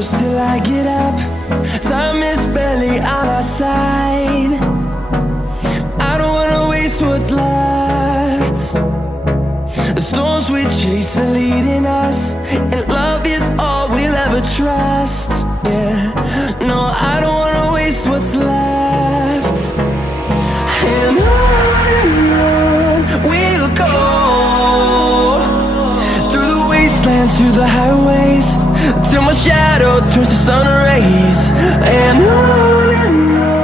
Till I get up, time is barely on our side. I don't wanna waste what's left. The storms we chase are leading us, and love is all we'll ever trust. Yeah, no, I don't wanna waste what's left. And on we'll go, through the wastelands, through the highways, till my shadow turns to sun rays. And on